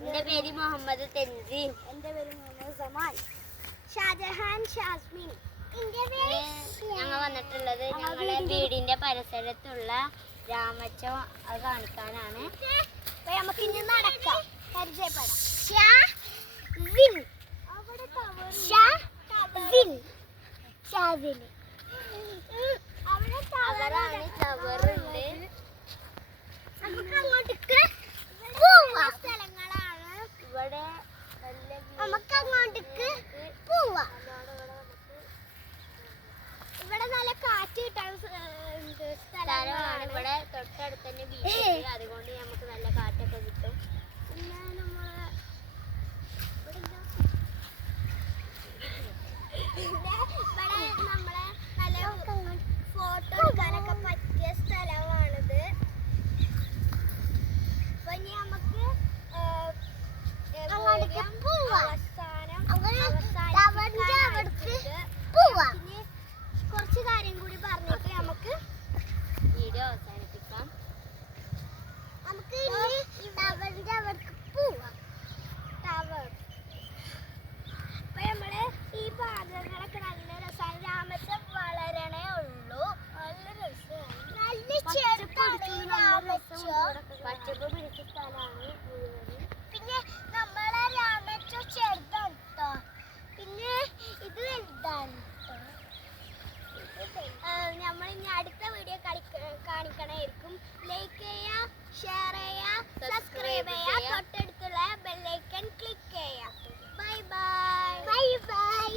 എൻ്റെ പേര് മുഹമ്മദ് തെൻസീം. എൻ്റെ പേര് മുഹമ്മദ് സമാൻ. ഷാജഹാൻ ഷാസ്മിൻ. ഞങ്ങൾ വന്നിട്ടുള്ളത് ഞങ്ങളുടെ വീടിന്റെ പരിസരത്തുള്ള രാമച്ചം അത് കാണിക്കാനാണ്. നമുക്ക് ഇനി നടക്കാം, പരിചയപ്പെടാം. അവരാണ് ടവറുണ്ട്. നമുക്ക് അങ്ങോട്ടേക്ക് പോവാം. സ്ഥലങ്ങളാണ് ഇവിടെ. നമുക്ക് അങ്ങോട്ടേക്ക് പോവാം. ഇവിടെ നല്ല കാറ്റ് കിട്ടാൻ സ്ഥലമാണ്. ഇവിടെ തൊട്ടടുത്ത് തന്നെ ബീച്ച്, അതുകൊണ്ട് നമുക്ക് നല്ല കാറ്റൊക്കെ കിട്ടും. പിന്നെ നമ്മള് ഇവിടെ നമ്മളെ നല്ല ഫോട്ടോ എടുക്കാനൊക്കെ പറ്റിയ സ്ഥലമാണിത്. അപ്പൊ ഇനി നമുക്ക് ഇനി കുറച്ച് കാര്യം കൂടി പറഞ്ഞിട്ട് നമുക്ക് വീഡിയോ അവസാനിപ്പിക്കാം. നമുക്ക് ടവറിന്റെ അവിടേക്ക് പോവാം. ടവർ അപ്പൊ നമ്മള് ഈ ഭാഗങ്ങളൊക്കെ നല്ല രസമാണ്. രാമച്ചം വളരണേ ഉള്ളൂ. നല്ല രസമാണ്. നല്ല ചെറുതാണ് പച്ചപ്പ് പിടിച്ച സ്ഥലമാണ് മുഴുവനും. പിന്നെ നമ്മളെ രാമച്ചം ചെറുതാണ് കേട്ടോ. പിന്നെ ഇത് വലുതാണ് കേട്ടോ. നമ്മൾ ഇനി അടുത്ത വീഡിയോ കാണിക്കണമായിരിക്കും. ലൈക്ക് ചെയ്യുക, ഷെയർ ചെയ്യുക, സബ്സ്ക്രൈബ് ചെയ്യുക, തൊട്ടടുത്തുള്ള ബെല്ലൈക്കൺ ക്ലിക്ക് ചെയ്യുക. Bye bye. Bye bye.